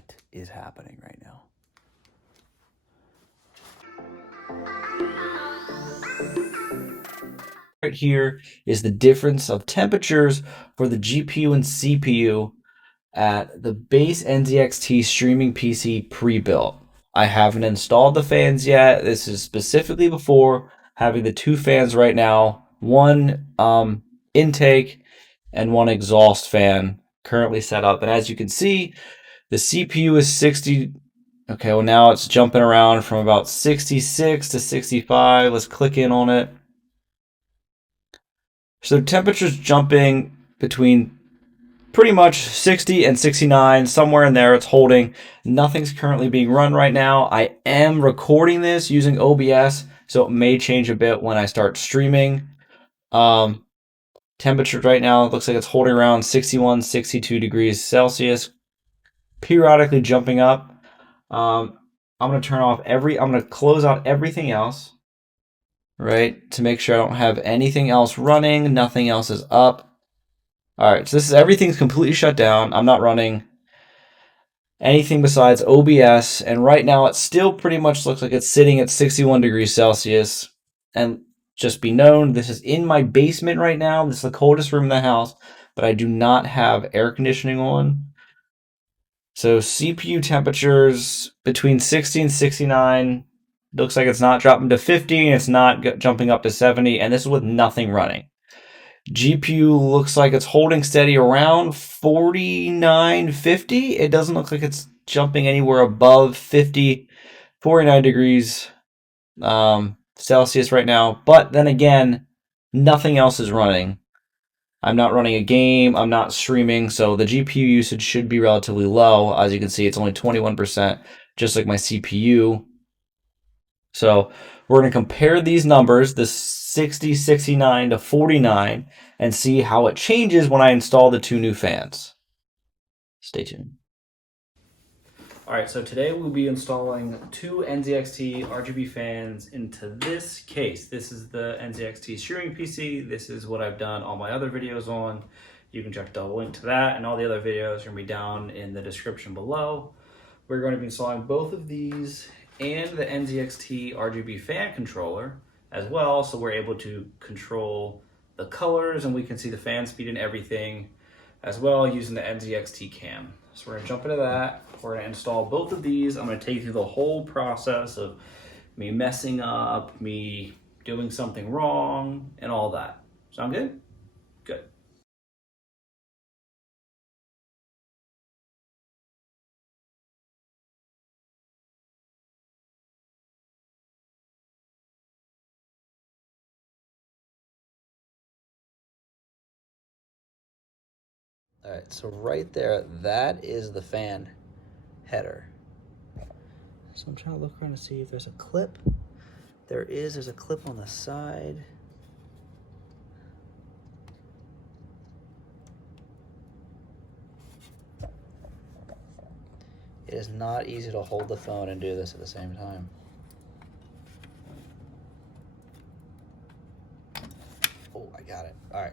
what is happening right now. Right here is the difference of temperatures for the GPU and CPU at the base NZXT Streaming PC pre-built. I haven't installed the fans yet. This is specifically before having the two fans right now, one intake and one exhaust fan currently set up. And as you can see, the CPU is 60. Okay, well now it's jumping around from about 66 to 65. Let's click in on it. So temperature's jumping between pretty much 60 and 69, somewhere in there it's holding. Nothing's currently being run right now. I am recording this using OBS, so it may change a bit when I start streaming. Temperature right now looks like it's holding around 61, 62 degrees Celsius, periodically jumping up. I'm going to close out everything else, right, to make sure I don't have anything else running. Nothing else is up. All right, so everything's completely shut down. I'm not running anything besides OBS, and right now it still pretty much looks like it's sitting at 61 degrees Celsius. And just be known, this is in my basement right now. This is the coldest room in the house, but I do not have air conditioning on. So CPU temperatures between 60 and 69. Looks like it's not dropping to 50, and it's not jumping up to 70, and this is with nothing running. GPU looks like it's holding steady around 49.50. It doesn't look like it's jumping anywhere above 50, 49 degrees Celsius right now. But then again, nothing else is running. I'm not running a game. I'm not streaming. So the GPU usage should be relatively low. As you can see, it's only 21%, just like my CPU. So we're going to compare these numbers, the 60, 69 to 49, and see how it changes when I install the two new fans. Stay tuned. All right, so today we'll be installing two NZXT RGB fans into this case. This is the NZXT Streaming PC. This is what I've done all my other videos on. You can check the link to that, and all the other videos are going to be down in the description below. We're going to be installing both of these and the NZXT RGB fan controller as well, so we're able to control the colors and we can see the fan speed and everything as well using the NZXT cam. So we're going to jump into that. We're going to install both of these. I'm going to take you through the whole process of me messing up, me doing something wrong, and all that. Sound good? Good. All right, so right there, that is the fan header. So I'm trying to look around to see if there's a clip. There's a clip on the side. It is not easy to hold the phone and do this at the same time. Oh, I got it. All right.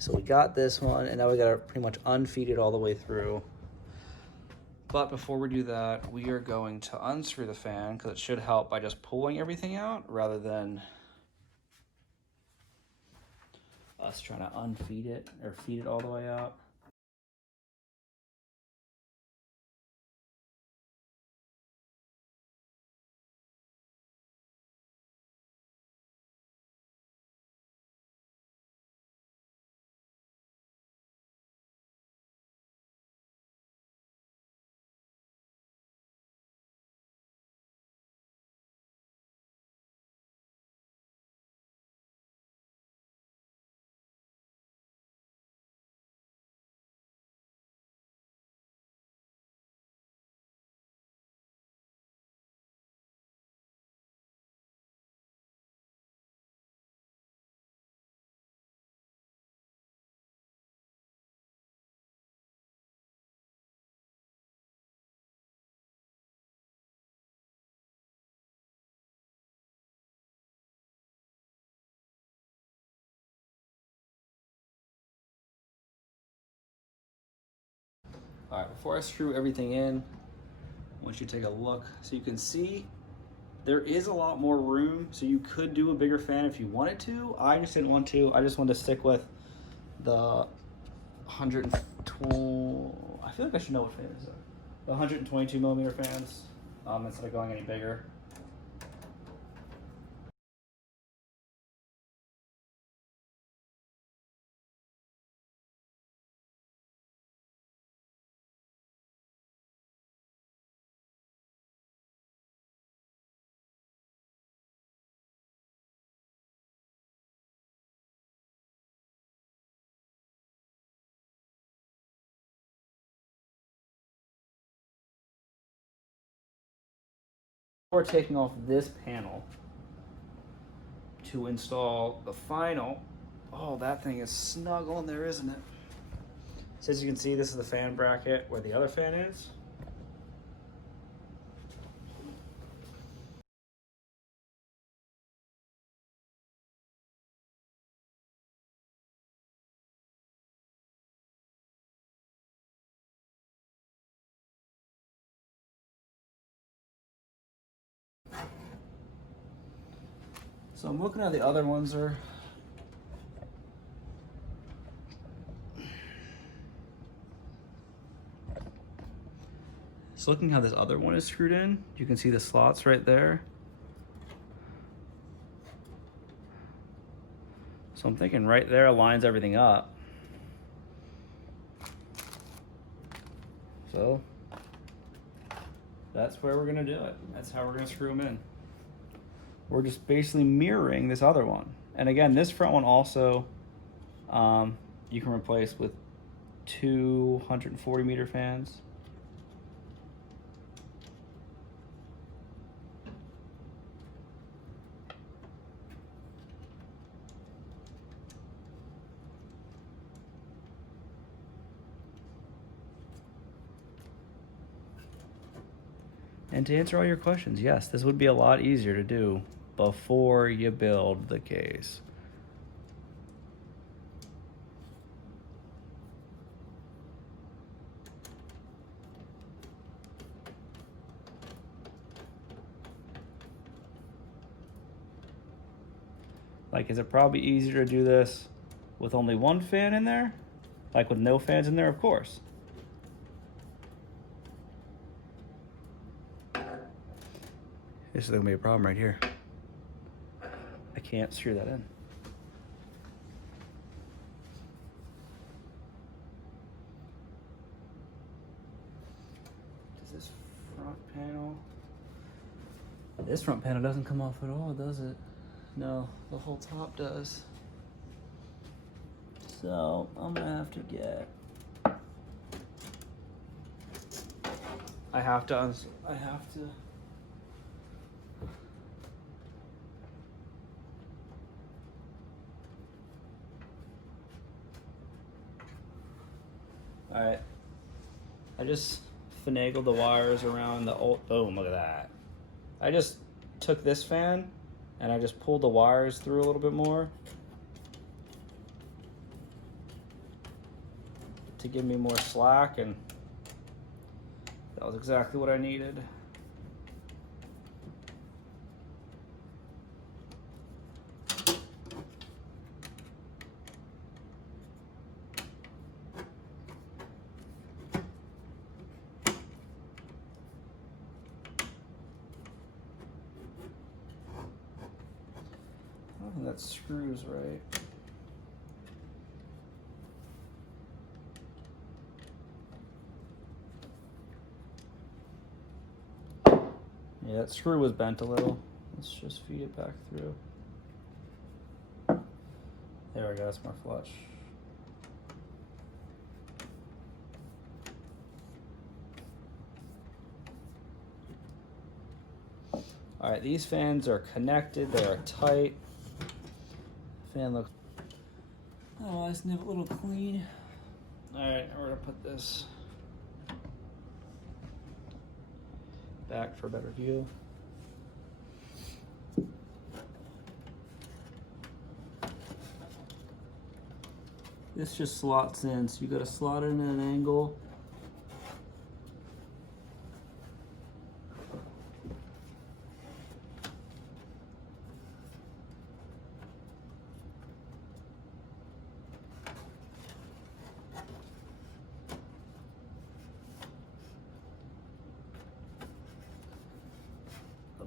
So we got this one, and now we got to pretty much unfeed it all the way through. But before we do that, we are going to unscrew the fan because it should help by just pulling everything out rather than us trying to unfeed it or feed it all the way out. All right, before I screw everything in, I want you to take a look so you can see there is a lot more room, so you could do a bigger fan if you wanted to. I just didn't want to. I just wanted to stick with the 120. I feel like I should know what fan is. The 122 millimeter fans, instead of going any bigger. We're taking off this panel to install the final. Oh, that thing is snug on there, isn't it? So as you can see, this is the fan bracket where the other fan is. So I'm looking at the other ones are so looking how this other one is screwed in, you can see the slots right there. So I'm thinking right there aligns everything up. So that's where we're gonna do it. That's how we're gonna screw them in. We're just basically mirroring this other one. And again, this front one also, you can replace with 240 meter fans. And to answer all your questions, yes, this would be a lot easier to do before you build the case. Like, is it probably easier to do this with only one fan in there? Like with no fans in there? Of course. This is gonna be a problem right here. I can't screw that in. Does this front panel? This front panel doesn't come off at all, does it? No, the whole top does. So I'm gonna have to get. I have to. All right. I just finagled the wires around the old. Boom! Look at that. I just took this fan and I just pulled the wires through a little bit more to give me more slack, and that was exactly what I needed. I don't think that screws right. Yeah, that screw was bent a little. Let's just feed it back through. There we go, that's more flush. All right, these fans are connected, they are tight. Fan looks, oh, I just need a little clean. All right, we're gonna put this back for a better view. This just slots in, so you gotta slot it in at an angle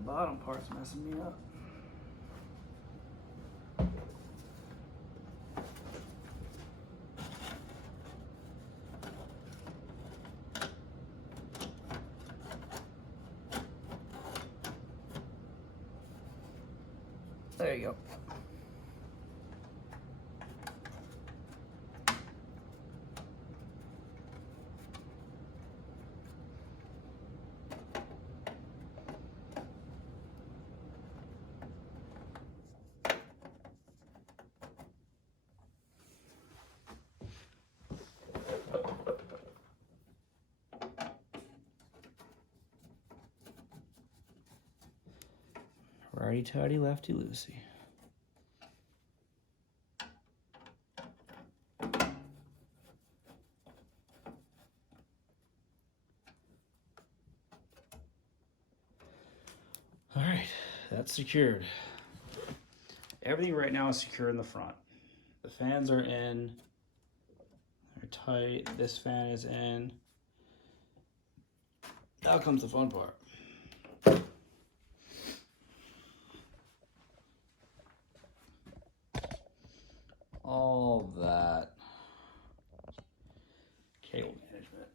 bottom part's messing me up. There you go. Righty tighty, lefty loosey. All right, that's secured. Everything right now is secure in the front. The fans are in, they're tight. This fan is in. Now comes the fun part. All of that cable management.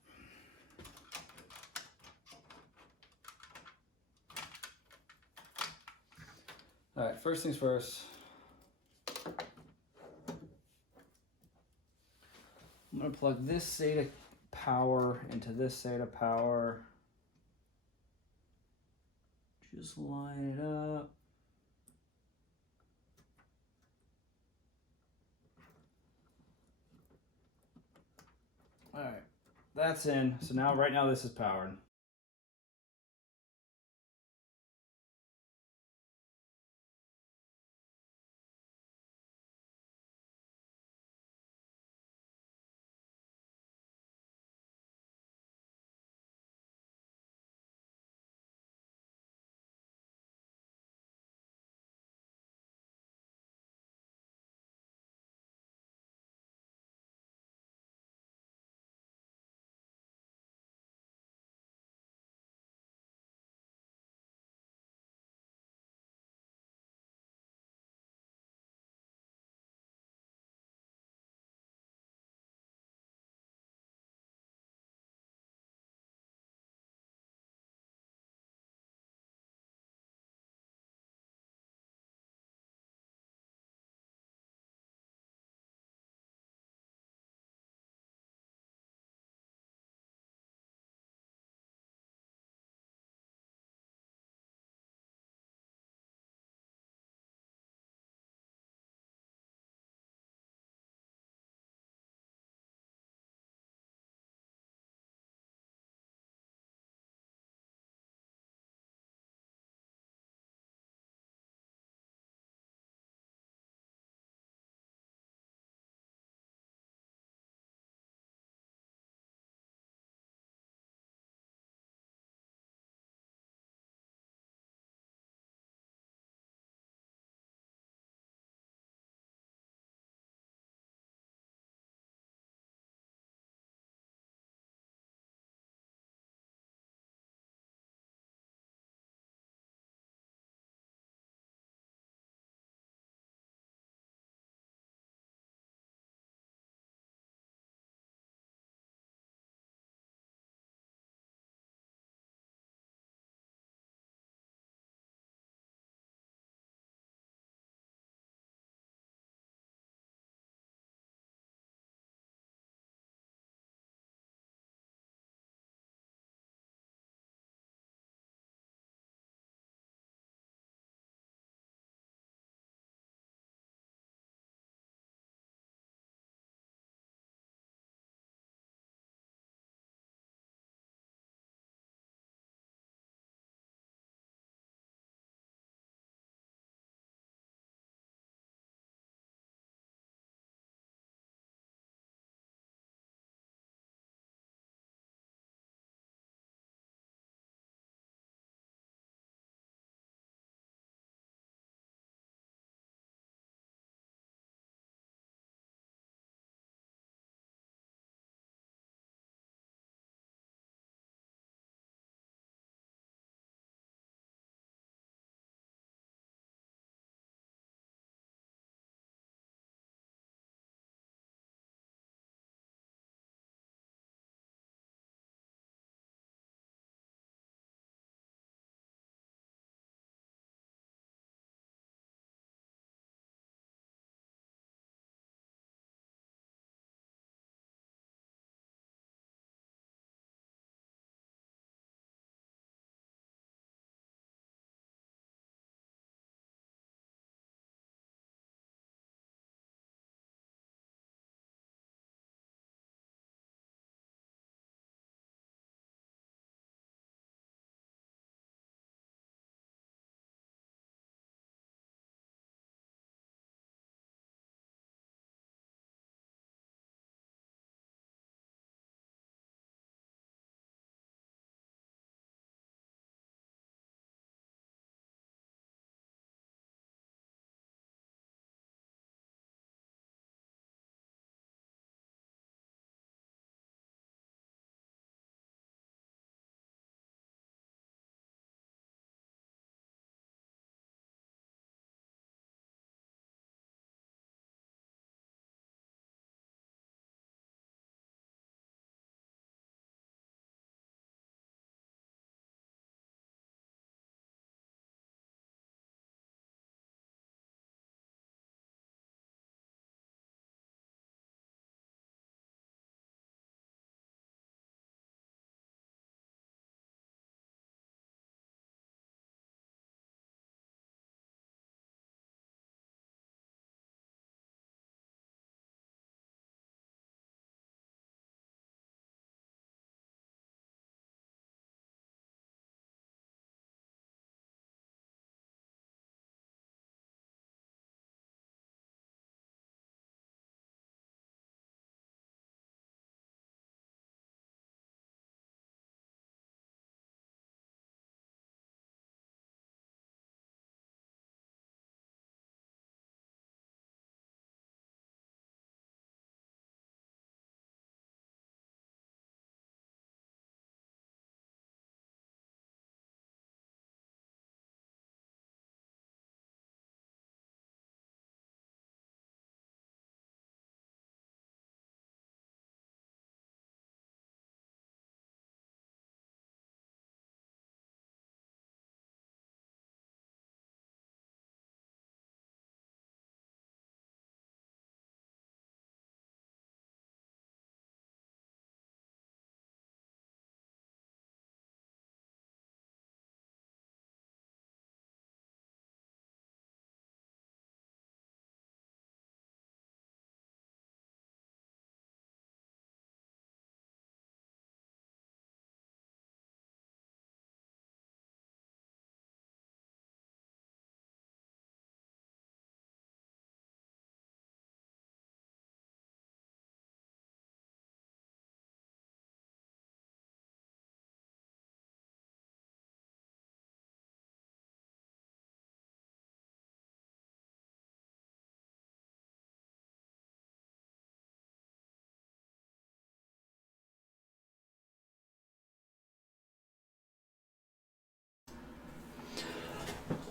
All right, first things first. I'm gonna plug this SATA power into this SATA power. Just line it up. All right, that's in. So now, right now, this is powered.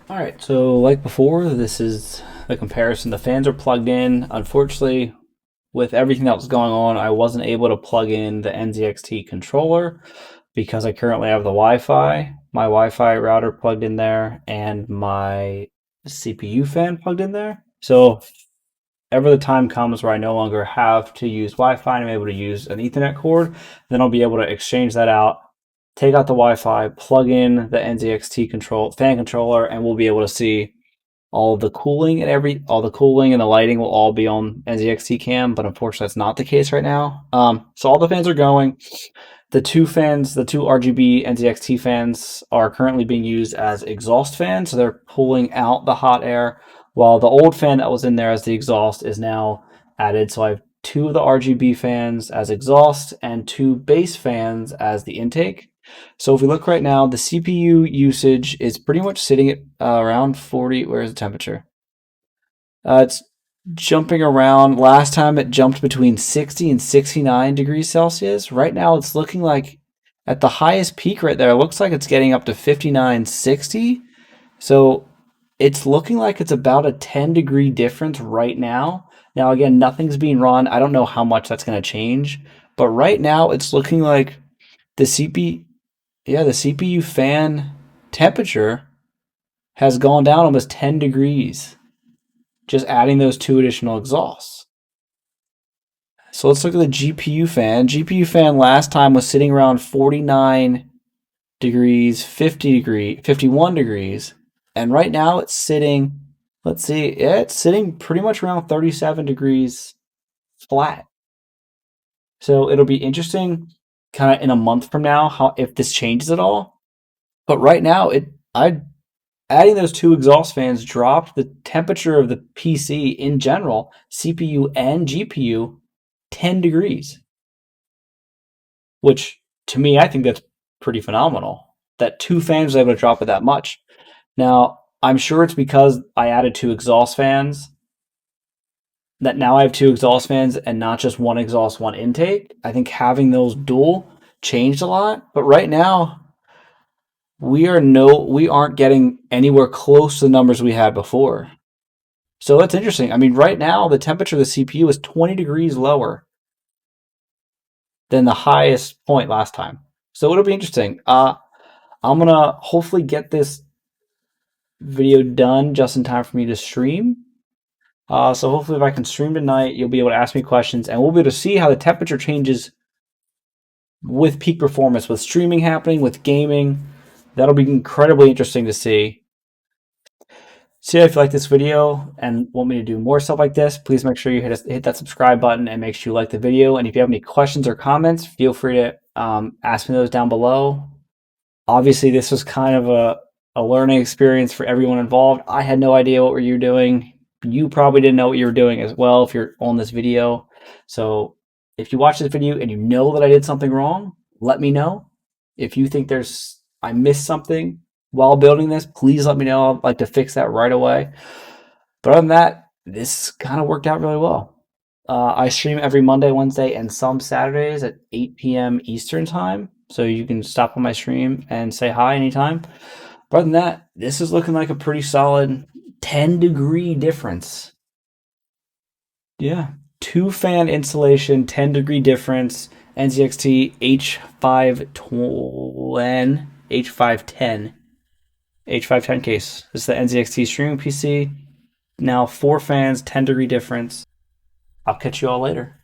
All right, so like before, this is the comparison. The fans are plugged in. Unfortunately, with everything that was going on, I wasn't able to plug in the NZXT controller because I currently have the Wi-Fi, my Wi-Fi router plugged in there, and my CPU fan plugged in there. So ever the time comes where I no longer have to use Wi-Fi and I'm able to use an Ethernet cord, then I'll be able to exchange that out, take out the Wi-Fi, plug in the NZXT fan controller, and we'll be able to see all the cooling and all the cooling and the lighting will all be on NZXT cam, but unfortunately that's not the case right now. So all the fans are going. The two fans, the two RGB NZXT fans, are currently being used as exhaust fans, so they're pulling out the hot air, while the old fan that was in there as the exhaust is now added. So I have two of the RGB fans as exhaust and two base fans as the intake. So if we look right now, the CPU usage is pretty much sitting at around 40. Where's the temperature? It's jumping around. Last time it jumped between 60 and 69 degrees Celsius. Right now it's looking like at the highest peak right there, it looks like it's getting up to 59, 60. So it's looking like it's about a 10-degree difference right now. Now, again, nothing's being run. I don't know how much that's going to change. But right now it's looking like the the CPU fan temperature has gone down almost 10 degrees. Just adding those two additional exhausts. So let's look at the GPU fan. GPU fan last time was sitting around 49 degrees, 51 degrees. And right now it's sitting, let's see, yeah, it's sitting pretty much around 37 degrees flat. So it'll be interesting kind of in a month from now how if this changes at all. But right now adding those two exhaust fans dropped the temperature of the PC in general, CPU and GPU, 10 degrees. Which, to me, I think that's pretty phenomenal. That two fans was able to drop it that much. Now, I'm sure it's because I added two exhaust fans. That now I have two exhaust fans and not just one exhaust, one intake. I think having those dual changed a lot. But right now, we aren't getting anywhere close to the numbers we had before. So that's interesting. I mean, right now the temperature of the CPU is 20 degrees lower than the highest point last time. So it'll be interesting. I'm gonna hopefully get this video done just in time for me to stream. So hopefully if I can stream tonight, you'll be able to ask me questions and we'll be able to see how the temperature changes with peak performance, with streaming happening, with gaming. That'll be incredibly interesting to see. So if you like this video and want me to do more stuff like this, please make sure you hit that subscribe button and make sure you like the video. And if you have any questions or comments, feel free to ask me those down below. Obviously, this was kind of a learning experience for everyone involved. I had no idea what you were doing. You probably didn't know what you were doing as well if you're on this video. So if you watch this video and you know that I did something wrong, let me know. If you think I missed something while building this, please let me know. I'd like to fix that right away. But other than that, this kind of worked out really well. I stream every Monday, Wednesday, and some Saturdays at 8 p.m. Eastern time. So you can stop on my stream and say hi anytime. But other than that, this is looking like a pretty solid 10-degree difference. Yeah. Two fan installation, 10-degree difference. NZXT H510 case. This is the NZXT Streaming PC. Now 4 fans, 10-degree difference. I'll catch you all later.